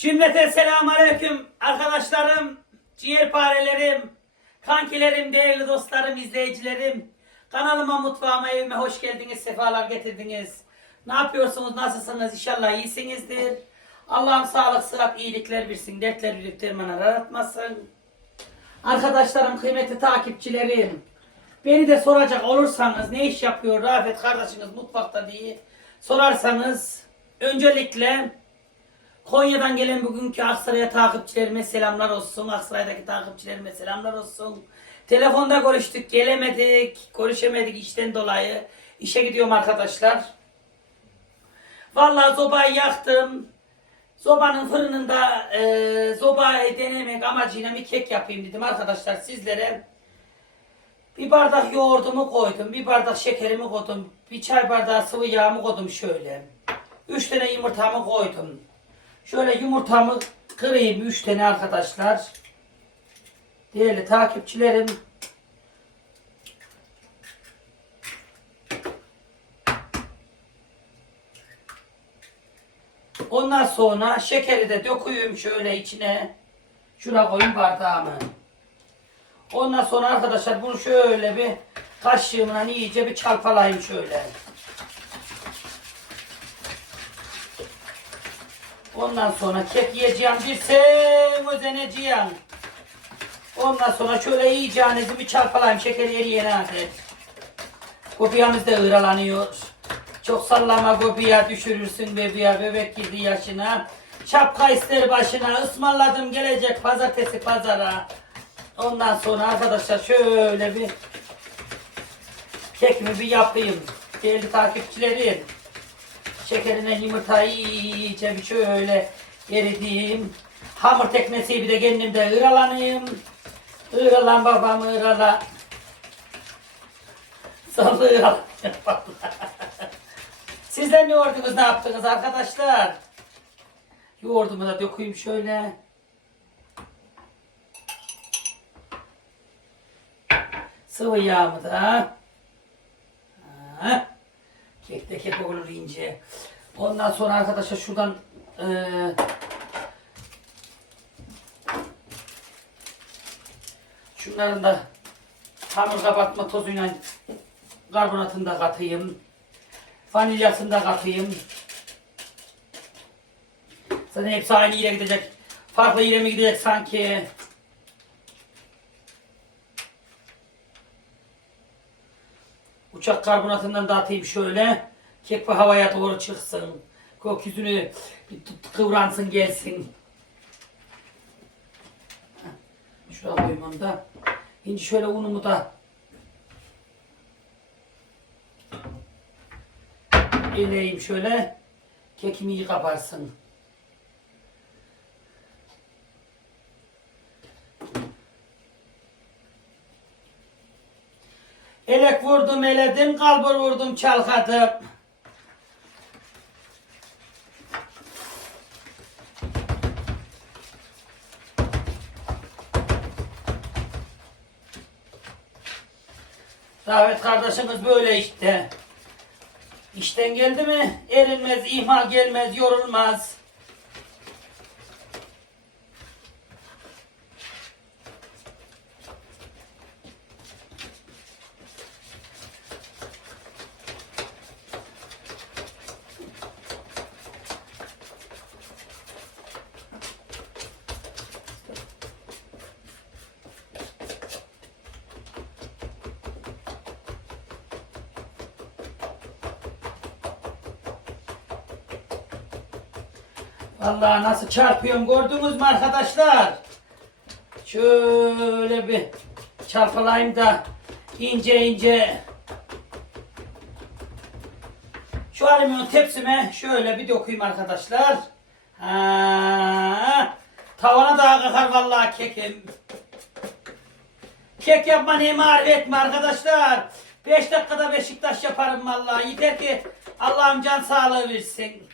Cümleten selamun aleyküm arkadaşlarım, ciğerparelerim, kankilerim, değerli dostlarım, izleyicilerim. Kanalıma, mutfağıma, evime hoş geldiniz, sefalar getirdiniz. Ne yapıyorsunuz, nasılsınız? İnşallah iyisinizdir. Allah'ım sağlık, sıhhat, iyilikler versin, dertler verip dermanlar aratmasın. Arkadaşlarım, kıymetli takipçilerim, beni de soracak olursanız ne iş yapıyor Rafet kardeşiniz mutfakta diye sorarsanız öncelikle Konya'dan gelen bugünkü Aksaray'a takipçilerime selamlar olsun. Aksaray'daki takipçilerime selamlar olsun. Telefonda görüştük, gelemedik, görüşemedik işten dolayı. İşe gidiyorum arkadaşlar. Vallahi zobayı yaktım. Zobanın fırınında e, zobayı denemek amacıyla bir kek yapayım dedim arkadaşlar sizlere. Bir bardak yoğurdumu koydum, bir bardak şekerimi koydum, bir çay bardağı sıvı yağımı koydum şöyle. Üç tane yumurtamı koydum. Şöyle yumurtamı kırayım üç tane arkadaşlar. Değerli takipçilerim. Ondan sonra şekeri de döküyorum şöyle içine. Şuna koyayım bardağımı. Ondan sonra arkadaşlar bunu şöyle bir kaşığımla iyice bir çalkalayayım şöyle. Ondan sonra kek yiyeceğim bir sen özeneceğim. Ondan sonra şöyle iyice bir çalkalayayım şekeri eriyene kadar. Kopyamız da ıralanıyor. Çok sallama kopya düşürürsün bebeğe bebek girdi yaşına. Şapka ister başına ısmarladım gelecek pazartesi pazara. Ondan sonra arkadaşlar şöyle bir kekimi bir yapayım. Değerli takipçilerim. Şekerine yumurtayı iyice bir şöyle erideyim. Hamur teknesi bir de kendimde ıralanayım. Iğralan babam ığrala. Sonra. Sizler ne yoğurdunuz ne yaptınız arkadaşlar? Yoğurdumu da dökeyim şöyle. Sıvı yağımı da. Ha. Kek de kek olur ince. Ondan sonra arkadaşlar şuradan eee şunların da hamur kabartma tozuyla karbonatını da katayım. Vanilyasını da katayım. Zaten hepsi aynı yere gidecek. Farklı yere mi gidecek sanki? Uçak karbonatından dağıtayım şöyle. Kek bu havaya doğru çıksın. Gökyüzünü bir kıvransın gelsin. Şuraya onu da. Şimdi şöyle unumu da eleyeyim şöyle. Kekimi kaparsın. Elek vurdum eledim, kalbur vurdum çalkadım. Davet kardeşimiz böyle işte. İşten geldi mi erinmez, ihmal gelmez, yorulmaz. Vallahi nasıl çarpıyorum gördünüz mü arkadaşlar? Şöyle bir çarpılayım da ince ince şu alüminyum tepsime şöyle bir dokuyayım arkadaşlar. Ha, tavana daha kakar vallahi kekim. Kek yapma ne marifet mi arkadaşlar? 5 dakikada Beşiktaş yaparım vallahi. Yeter ki Allah'ım can sağlığı versin.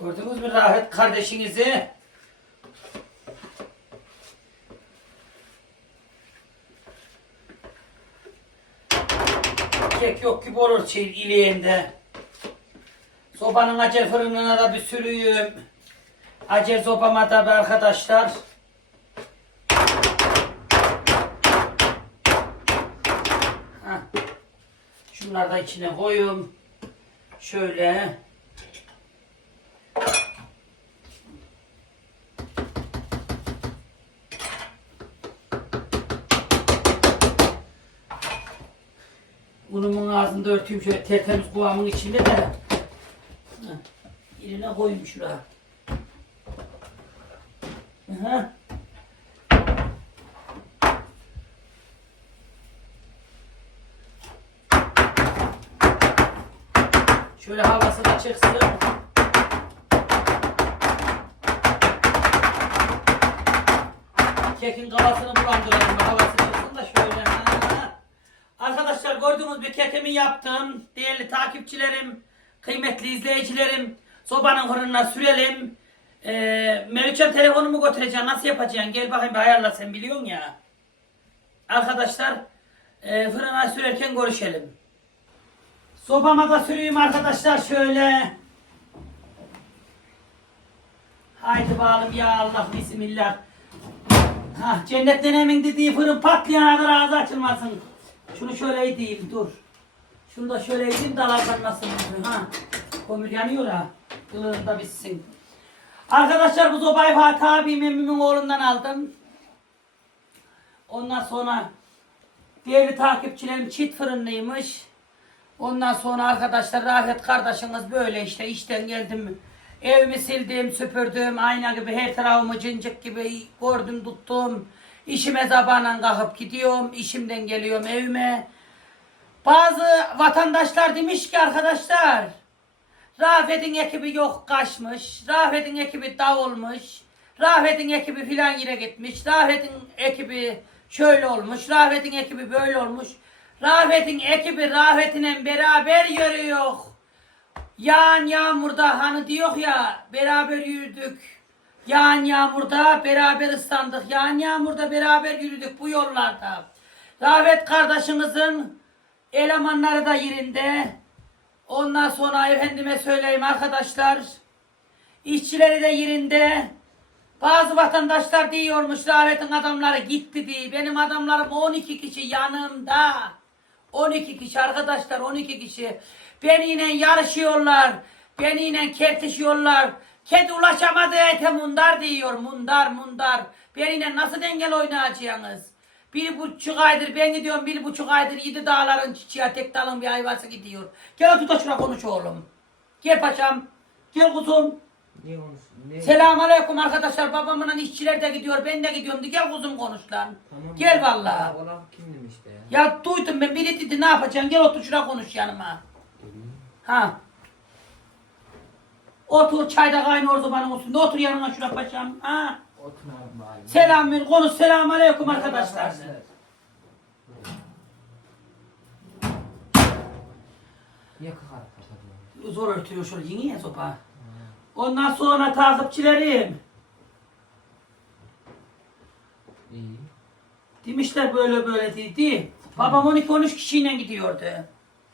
Gördünüz mü Rahat kardeşinizi? Kek yok gibi olur şey ileğinde. Sobanın acı fırınına da bir sürüyüm. Acı sobama da arkadaşlar. Heh. Şunları da içine koyayım. Şöyle. Unumun ağzını örteyim şöyle tertemiz kuvamın içinde de. Yerine koyayım şuraya. Aha. Şöyle havası da çıksın. Kekin kafasını bulandıralım. Havası çıksın da şöyle. Ha. Arkadaşlar gördüğünüz bir kekimi yaptım. Değerli takipçilerim, kıymetli izleyicilerim. Sobanın fırınına sürelim. Ee, Meriç'e telefonumu götüreceğim. Nasıl yapacaksın? Gel bakayım bir ayarla sen biliyorsun ya. Arkadaşlar e, fırına sürerken görüşelim. Sobama da süreyim arkadaşlar şöyle. Haydi bakalım ya Allah bismillah. Ha cennetten emin dediği fırın patlayan kadar ağzı açılmasın. Şunu şöyle edeyim dur. Şunu da şöyle edeyim dalardan nasıl ha. Kömür yanıyor ha. Kılığında bitsin. Arkadaşlar bu sobayı Fatih abim oğlundan aldım. Ondan sonra değerli takipçilerim çift fırınlıymış. Ondan sonra arkadaşlar Rafet kardeşiniz böyle işte işten geldim. Evimi sildim, süpürdüm, ayna gibi her tarafımı cincik gibi gördüm, tuttum. İşime zabanan kalkıp gidiyorum, işimden geliyorum evime. Bazı vatandaşlar demiş ki arkadaşlar, Rafet'in ekibi yok kaçmış, Rafet'in ekibi davulmuş, Rafet'in ekibi filan yere gitmiş, Rafet'in ekibi şöyle olmuş, Rafet'in ekibi böyle olmuş. Rafet'in ekibi Rafet'ine beraber yürüyor. Yağan yağmurda hani diyor ya beraber yürüdük. Yağan yağmurda beraber ıslandık. Yağan yağmurda beraber yürüdük bu yollarda. Rafet kardeşimizin elemanları da yerinde. Ondan sonra efendime söyleyeyim arkadaşlar. İşçileri de yerinde. Bazı vatandaşlar diyormuş Rafet'in adamları gitti diye. Benim adamlarım 12 kişi yanımda. 12 kişi arkadaşlar 12 kişi. Beniyle yarışıyorlar. Beniyle kertişiyorlar. Kedi ulaşamadı ete mundar diyor. Mundar mundar. Beniyle nasıl dengel oynayacaksınız? Bir buçuk aydır ben gidiyorum bir buçuk aydır yedi dağların çiçeği tek dalın bir ayvası gidiyor. Gel otur da şuna konuş oğlum. Gel paşam. Gel kuzum. Selamun aleyküm arkadaşlar. Babamın işçiler de gidiyor. Ben de gidiyorum. Gel kuzum konuş lan. Tamam. Gel kimdim işte ya. Ya duydum ben biri dedi ne yapacaksın? Gel otur şuna konuş yanıma. Ha. Otur çayda kaynıyor zamanın olsun. Otur yanıma şuna paşam. Ha. Otur abi. Selam ver. Konuş. Selamun aleyküm arkadaşlar. Zor örtüyor şöyle yeni ya sopa. Ondan sonra takipçilerim. İyi. Demişler böyle böyle dedi. Babam 12-13 kişiyle gidiyordu.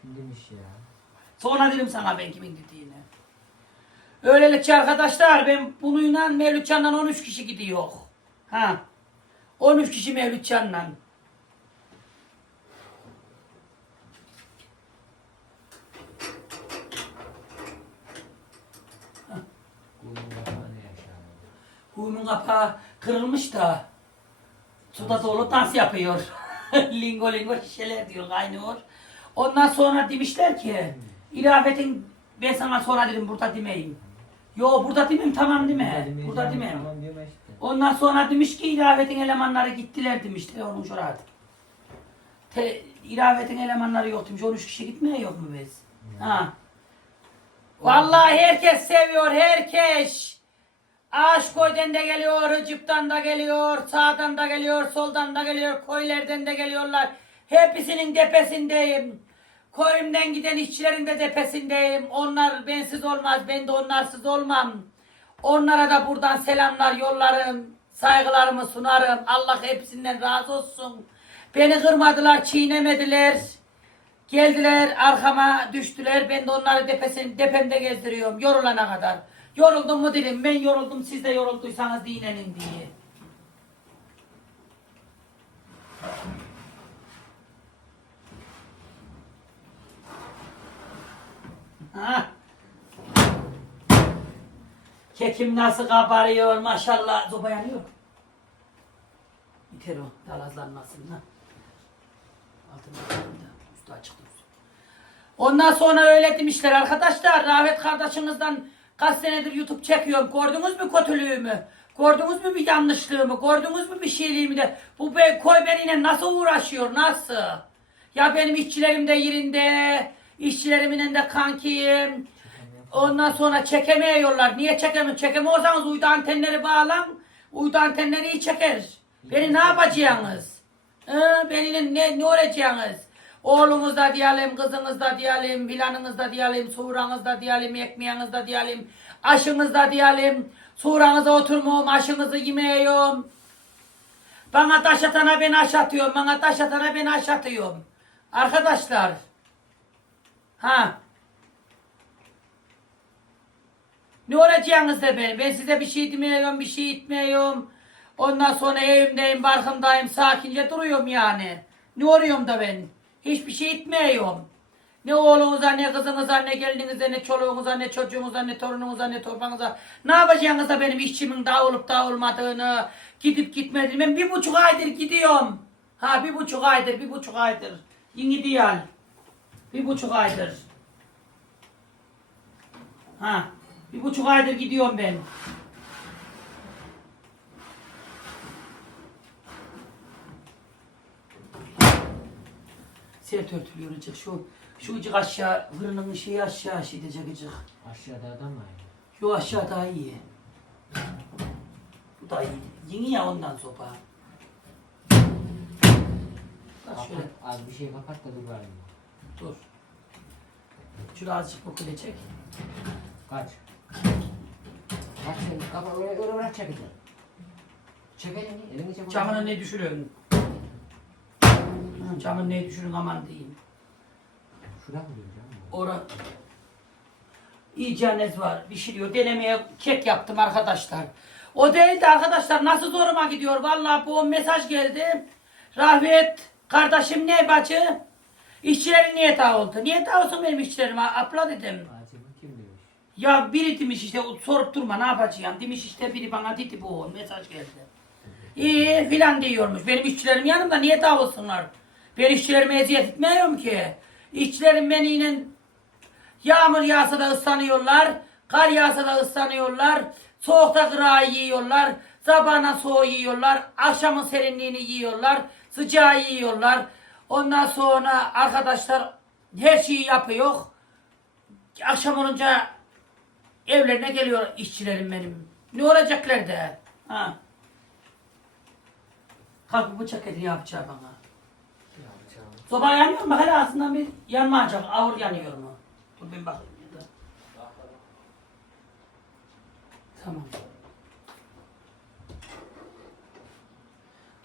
Kim demiş ya? Sonra dedim sana ben kimin dediğini. Öylelikle arkadaşlar ben bununla Mevlütcan'la 13 kişi gidiyor. Ha. 13 kişi Mevlütcan'la. Kuyunun kapağı kırılmış da suda dolu dans yapıyor. lingo lingo şişeler diyor kaynıyor. Ondan sonra demişler ki ilafetin ben sana sonra dedim burada demeyim. Yo burada demeyim tamam deme. Burada demeyim. Tamam diyorum işte. Ondan sonra demiş ki ilafetin elemanları gittiler demiş telefonun şuraya artık. Te, ilafetin elemanları yok demiş. 13 kişi gitmeye yok mu biz? Ha. Vallahi herkes seviyor herkes. Ağaçkoy'dan da geliyor, Hıcıp'tan da geliyor, sağdan da geliyor, soldan da geliyor, koylardan da geliyorlar. Hepsinin tepesindeyim. Koyumdan giden işçilerin de tepesindeyim. Onlar bensiz olmaz, ben de onlarsız olmam. Onlara da buradan selamlar yollarım, saygılarımı sunarım. Allah hepsinden razı olsun. Beni kırmadılar, çiğnemediler. Geldiler arkama düştüler. Ben de onları depesin, depemde gezdiriyorum. Yorulana kadar. Yoruldum mu dedim. Ben yoruldum siz de yorulduysanız dinlenin diye. Ha. Kekim nasıl kabarıyor maşallah. Zoba yanıyor. Biter o dalazlanmasın ha. Altına koyayım da üstü açık dursun. Ondan sonra öyle demişler arkadaşlar. Rahmet kardeşinizden kaç senedir YouTube çekiyorum. Gördünüz mü kötülüğümü? Gördünüz mü bir yanlışlığımı? Gördünüz mü bir şeyliğimi de? Bu be, koy benimle nasıl uğraşıyor? Nasıl? Ya benim işçilerim de yerinde. İşçilerimin de kankiyim. Ondan sonra çekemiyorlar. Niye çekemiyor? Çekemiyorsanız uydu antenleri bağlan. Uydu antenleri iyi çeker. Beni ne yapacaksınız? Ee, beni ne, ne olacaksınız? Oğlunuz da diyelim, kızınız da diyelim, filanınız da diyelim, suğranız diyelim, ekmeğiniz diyelim, aşınız da diyelim, suğranıza oturmuyorum, aşınızı yemiyorum. Bana taş atana ben aş atıyorum, bana taş atana ben aş atıyorum. Arkadaşlar. Ha. Ne olacaksınız da ben? Ben size bir şey demiyorum, bir şey itmiyorum. Ondan sonra evimdeyim, barkımdayım, sakince duruyorum yani. Ne oluyorum da ben? Hiçbir şey itmiyorum. Ne oğlunuza, ne kızınıza, ne gelininize, ne çoluğunuza, ne çocuğunuza, ne torununuza, ne torbanıza. Ne yapacaksınız da benim işçimin dağılıp dağılmadığını, gidip gitmediğini. Ben bir buçuk aydır gidiyorum. Ha bir buçuk aydır, bir buçuk aydır. Yeni diyal. Bir buçuk aydır. Ha, bir buçuk aydır gidiyorum ben. Sert örtülüyor acık. Şu, şu ucuk aşağı, fırının şeyi aşağı şey diyecek acık. Aşağıda adam ya. Şu aşağı daha iyi. Bu da iyi. Yeni ya ondan sopa. Bak şöyle, az bir şey kapat da dur bari. Dur. Şöyle azıcık bokule çek. Kaç. Kaç sen oraya oraya bırak çek elini. Çek elini elini çek. Camına ne düşürüyorsun? Camın ne düşürün aman diyeyim. Şuraya mı diyor canım? Ora iyicanez var. Pişiriyor. Denemeye kek yaptım arkadaşlar. O değil de arkadaşlar nasıl zoruma gidiyor. Vallahi bu mesaj geldi. Rahmet kardeşim ne bacı? İşçilerin niye dağıldı? Niye dağılsın benim işçilerim? Abla dedim. Acaba kim demiş? Ya biri demiş işte sorup durma ne yapacağım demiş işte biri bana dedi bu mesaj geldi. İyi filan diyormuş. Benim işçilerim yanımda niye dağılsınlar? Ben işçilerime eziyet etmiyorum ki. İşçilerim beni yine yağmur yağsa da ıslanıyorlar. Kar yağsa da ıslanıyorlar. Soğukta kırağı yiyorlar. Sabahına soğuğu yiyorlar. Akşamın serinliğini yiyorlar. Sıcağı yiyorlar. Ondan sonra arkadaşlar her şeyi yapıyor. Akşam olunca evlerine geliyor işçilerim benim. Ne olacaklar da? Ha. Kalk bıçak eti yapacak bana. Yapacağım. Soba yanıyor mu? Hele aslında bir yanmayacak. Ağır yanıyor mu? Dur ben bakayım. Tamam.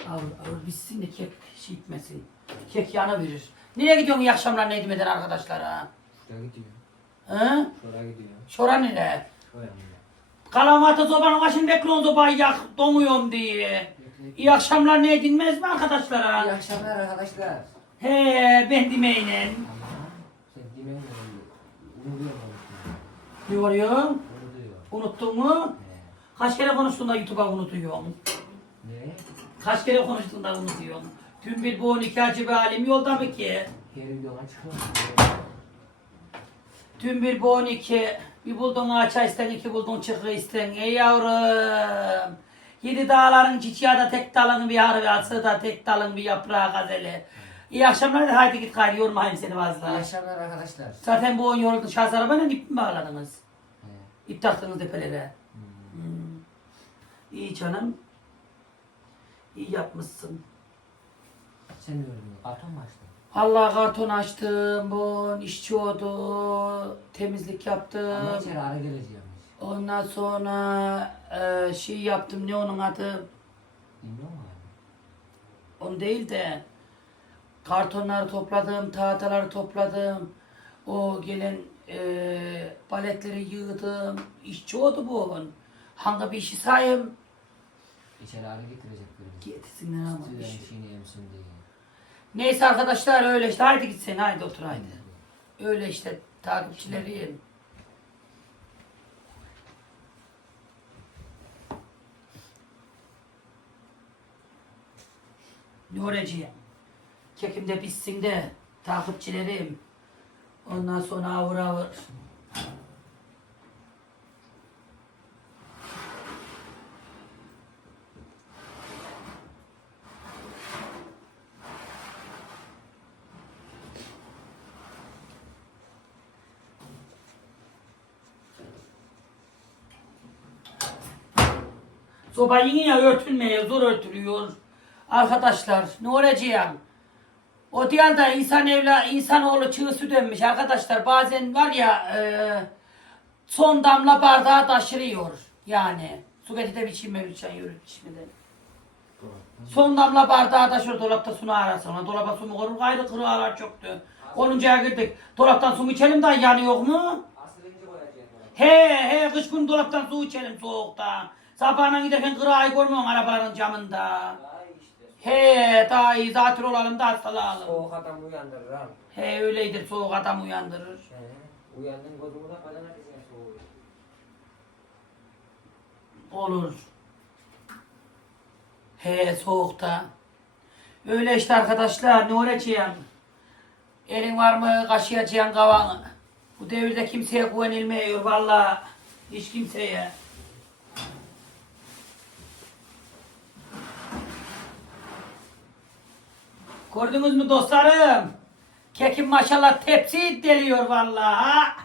Ağır ağır bitsin de kek şey gitmesin. Kek yana verir. Nereye gidiyorsun iyi akşamlar ne demeden arkadaşlar ha? Şuraya gidiyor. Hı? Şuraya gidiyor. Şora nere? Şuraya? Kalamata sobanın başını bekliyorsun sobayı yak donuyorum diye. İyi akşamlar ne edilmez mi arkadaşlar ha? İyi akşamlar arkadaşlar. He ben demeyle. Ama sen demeyin de ben unutuyorum konuşmayı. Ne? Unutuyor. Unuttun mu? He. Kaç kere konuştun da YouTube'a unutuyorsun? Ne? Kaç kere konuştun da unutuyorsun? Tüm bir bu nikahcı bir halim yolda mı ki? Her videodan çıkıyor. Tüm bir bu iki. Bir buldun ağaça isten, iki buldun çıkı isten. Ey yavrum. Yedi dağların çiçeği da tek dalın bir hargası da tek dalın bir yaprağı gazeli. İyi akşamlar da haydi git gayrı yormayayım seni İyi fazla. akşamlar arkadaşlar. Zaten bu oyun yoruldu. Şahs arabayla ip mi bağladınız? He. İp taktınız tepelere. Hmm. Hmm. İyi canım. İyi yapmışsın. Sen ne öğrendin? Karton mu açtın? Allah karton açtım, bon işçi oldu, temizlik yaptım. Ama içeri ara geleceğim. Ondan sonra e, şey yaptım, ne onun adı? Bilmiyor musun? Onu değil de kartonları topladım, tahtaları topladım. O gelen eee paletleri yığdım. İşçi oldu bu. Hangi bir işi sayayım? İçeri ağrı getirecek böyle. Getirsinler ama. Tüylerin iş- şeyini emsin diye. Neyse arkadaşlar öyle işte. Haydi gitsin. Haydi otur haydi. Öyle işte takipçilerim. Nureciğim. Kekim de bitsin de takipçilerim. Ondan sonra avur avur. Soba yine ya örtülmeye zor örtülüyor. Arkadaşlar ne olacak? O diyen da insan evla insanoğlu çığ su dönmüş arkadaşlar. Bazen var ya e, son damla bardağı taşırıyor. Yani su getir de biçeyim mi lütfen yürü içmeden. Son damla bardağı taşır dolapta sunu arasın. Ona dolaba su mu korur gayrı kırığa çoktu. Oluncaya girdik. Dolaptan su mu içelim daha yanı yok mu? He he kış gün dolaptan su içelim soğukta. Sabahına giderken kırağıyı görmüyorsun arabaların camında. İşte. He daha iyi zatür olalım da hastalanalım. Soğuk adam uyandırır abi. He öyleydir soğuk adam uyandırır. He. Uyandın gözümüne kadar ateşine soğuyor. Olur. He soğukta. Öyle işte arkadaşlar ne olacağım? Elin var mı kaşıyacağın kavanı? Bu devirde kimseye güvenilmiyor valla. Hiç kimseye. Gördünüz mü dostlarım? Kekim maşallah tepsi deliyor valla. ha?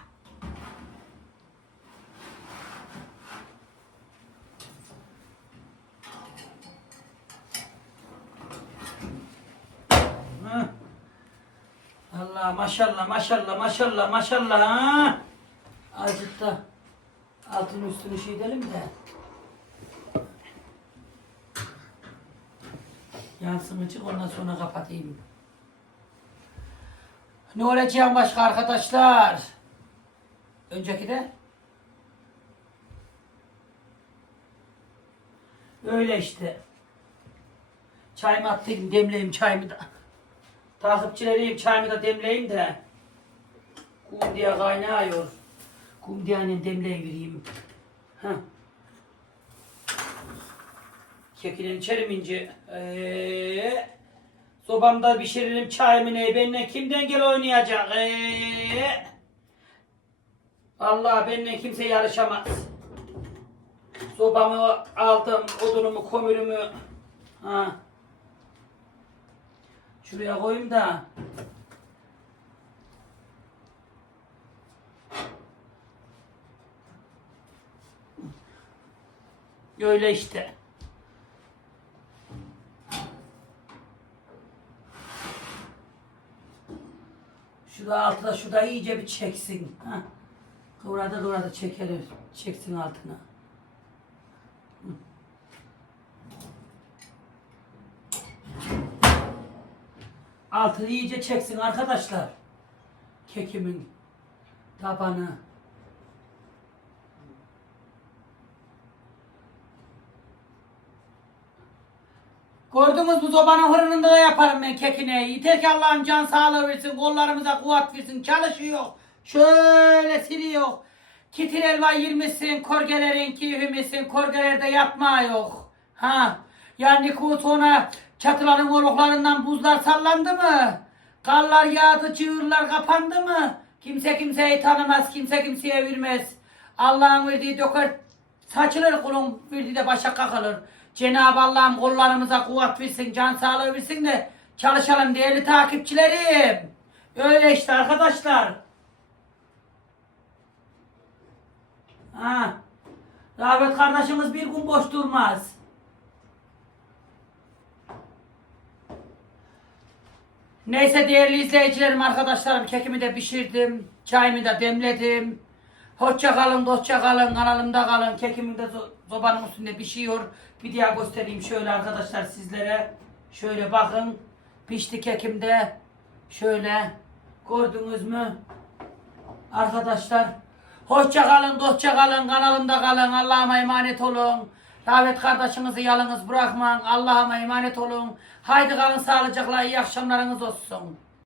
Hı. Allah maşallah maşallah maşallah maşallah ha. Azıcık da altın üstünü şey edelim de. Yansın açık ondan sonra kapatayım. Ne olacak başka arkadaşlar? Önceki de öyle işte. Çayımı attım, demleyeyim çayımı da. Takipçileriyim çayımı da demleyeyim de. Kum diye kaynıyor. Kum diye demleyivereyim. Heh. Kekini içerim ince. Ee, sobamda pişiririm çayımı ne benimle kimden gel oynayacak? Ee, Allah benimle kimse yarışamaz. Sobamı aldım, odunumu, kömürümü. Ha. Şuraya koyayım da. Öyle işte. Şurada altıda şurada iyice bir çeksin. Ha. Kıvrada kıvrada çekelim. Çeksin altına. Altını iyice çeksin arkadaşlar. Kekimin tabanı. Gördünüz mü sobanın fırınında da yaparım ben kekine. Yeter ki Allah'ım can sağlığı versin, kollarımıza kuvvet versin. Çalışıyor. Şöyle siliyor. Kitil elva yirmisin, korgelerin keyfimisin, korgelerde yatma yok. Ha, yani ku sonra çatıların oluklarından buzlar sallandı mı? Karlar yağdı, çığırlar kapandı mı? Kimse kimseyi tanımaz, kimse kimseye vermez. Allah'ın verdiği döker, saçılır kulun verdiği de başa kakılır. Cenab-ı Allah'ım kollarımıza kuvvet versin, can sağlığı versin de çalışalım değerli takipçilerim. Öyle işte arkadaşlar. Ha. Rahmet kardeşimiz bir gün boş durmaz. Neyse değerli izleyicilerim, arkadaşlarım kekimi de pişirdim. Çayımı da demledim. Hoşça kalın, dostça kalın, kanalımda kalın. Kekimi de sobanın üstünde pişiyor. Bir daha göstereyim şöyle arkadaşlar sizlere. Şöyle bakın. Pişti kekim de şöyle gördünüz mü? Arkadaşlar hoşça kalın, dostça kalın, kanalımda kalın. Allah'ıma emanet olun. Davet kardeşinizi yalnız bırakmayın. Allah'ıma emanet olun. Haydi kalın sağlıcakla iyi akşamlarınız olsun.